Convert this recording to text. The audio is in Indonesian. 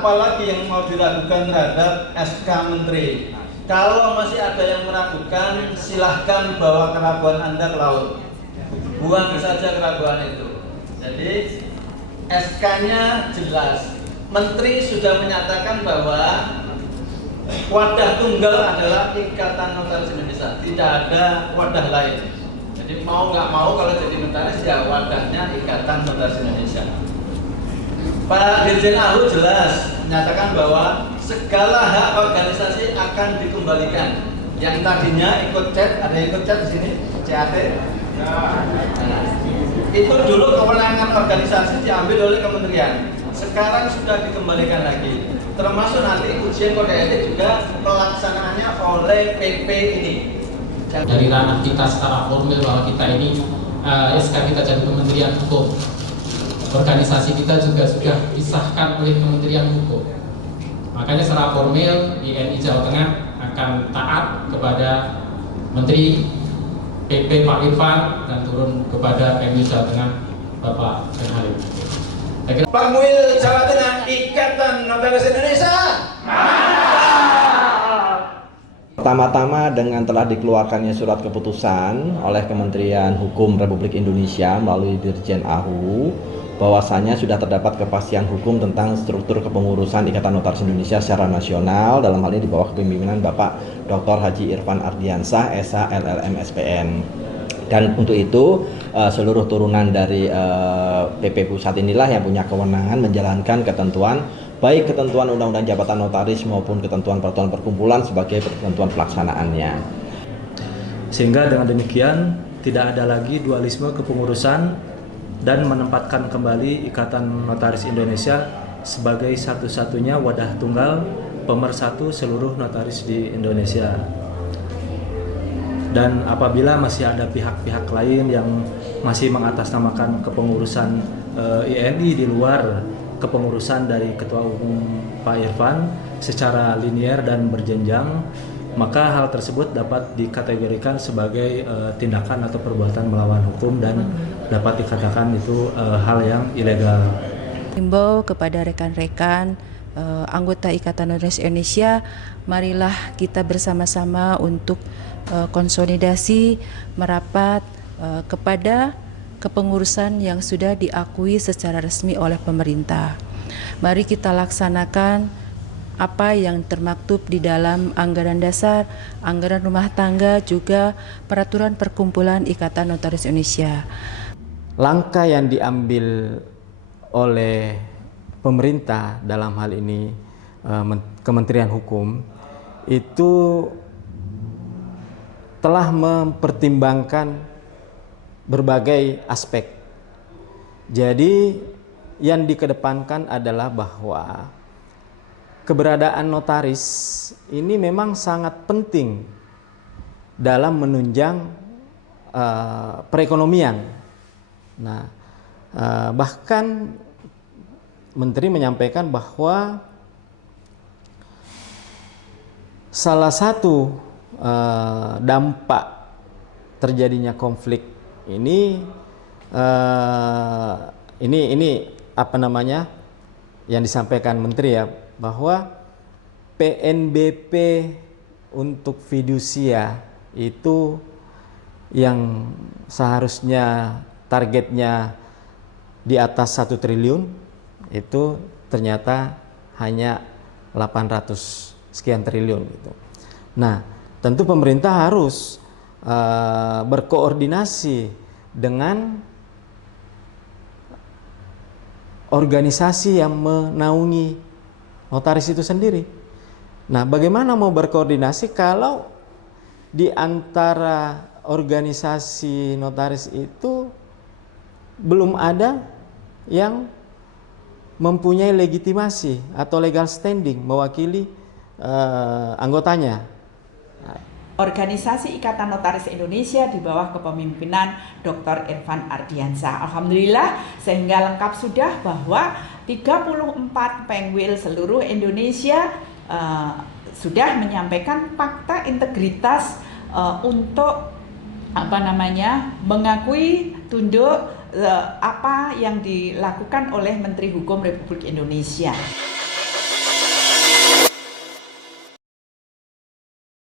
apalagi yang mau diragukan terhadap SK Menteri. Kalau masih ada yang meragukan, silahkan bawa keraguan Anda ke laut. Buang saja keraguan itu. Jadi SK-nya jelas. Menteri sudah menyatakan bahwa wadah tunggal adalah Ikatan Notaris Indonesia. Tidak ada wadah lain. Jadi mau nggak mau kalau jadi notaris ya wadahnya Ikatan Notaris Indonesia. Pak Dirjen AHU jelas menyatakan bahwa segala hak organisasi akan dikembalikan. Yang tadinya ikut chat, ada yang ikut chat di sini, CAT. Nah, itu dulu kewenangan organisasi diambil oleh kementerian. Sekarang sudah dikembalikan lagi. Termasuk nanti ujian kode etik juga pelaksanaannya oleh PP ini. Dari ranah kita secara formil bahwa kita ini SK kita jadi Kementerian Hukum. Organisasi kita juga sudah disahkan oleh Kementerian Hukum. Makanya secara formil INI Jawa Tengah akan taat kepada Menteri PP Pak Irfan dan turun kepada PMI Jawa Tengah Bapak Ben Halim. Pak Muil Jawa Tengah, Ikatan Notaris Indonesia. Pertama-tama dengan telah dikeluarkannya surat keputusan oleh Kementerian Hukum Republik Indonesia melalui Dirjen AHU bahwasanya sudah terdapat kepastian hukum tentang struktur kepengurusan Ikatan Notaris Indonesia secara nasional, dalam hal ini di bawah kepemimpinan Bapak Dr. Haji Irfan Ardiansah, SH LLM SPN. Dan untuk itu seluruh turunan dari PP Pusat inilah yang punya kewenangan menjalankan ketentuan, baik ketentuan Undang-Undang Jabatan Notaris maupun ketentuan peraturan perkumpulan sebagai ketentuan pelaksanaannya. Sehingga dengan demikian tidak ada lagi dualisme kepengurusan dan menempatkan kembali Ikatan Notaris Indonesia sebagai satu-satunya wadah tunggal pemersatu seluruh notaris di Indonesia. Dan apabila masih ada pihak-pihak lain yang masih mengatasnamakan kepengurusan INI di luar kepengurusan dari Ketua Umum Pak Irfan secara linier dan berjenjang, maka hal tersebut dapat dikategorikan sebagai tindakan atau perbuatan melawan hukum dan dapat dikatakan itu hal yang ilegal. Himbau kepada rekan-rekan anggota Ikatan Notaris Indonesia, marilah kita bersama-sama untuk konsolidasi merapat kepada kepengurusan yang sudah diakui secara resmi oleh pemerintah. Mari kita laksanakan apa yang termaktub di dalam anggaran dasar, anggaran rumah tangga, juga peraturan perkumpulan Ikatan Notaris Indonesia. Langkah yang diambil oleh pemerintah dalam hal ini Kementerian Hukum itu telah mempertimbangkan berbagai aspek. Jadi yang dikedepankan adalah bahwa keberadaan notaris ini memang sangat penting dalam menunjang perekonomian. Nah, bahkan Menteri menyampaikan bahwa salah satu dampak terjadinya konflik ini apa namanya yang disampaikan Menteri ya, bahwa PNBP untuk fidusia itu yang seharusnya targetnya di atas 1 triliun itu ternyata hanya 800 sekian triliun gitu. Nah, tentu pemerintah harus berkoordinasi dengan organisasi yang menaungi notaris itu sendiri. Nah, bagaimana mau berkoordinasi kalau di antara organisasi notaris itu belum ada yang mempunyai legitimasi atau legal standing mewakili anggotanya. Organisasi Ikatan Notaris Indonesia di bawah kepemimpinan Dr. Irfan Ardiansah. Alhamdulillah, sehingga lengkap sudah bahwa 34 Pengwil seluruh Indonesia sudah menyampaikan fakta integritas untuk mengakui tunduk apa yang dilakukan oleh Menteri Hukum Republik Indonesia.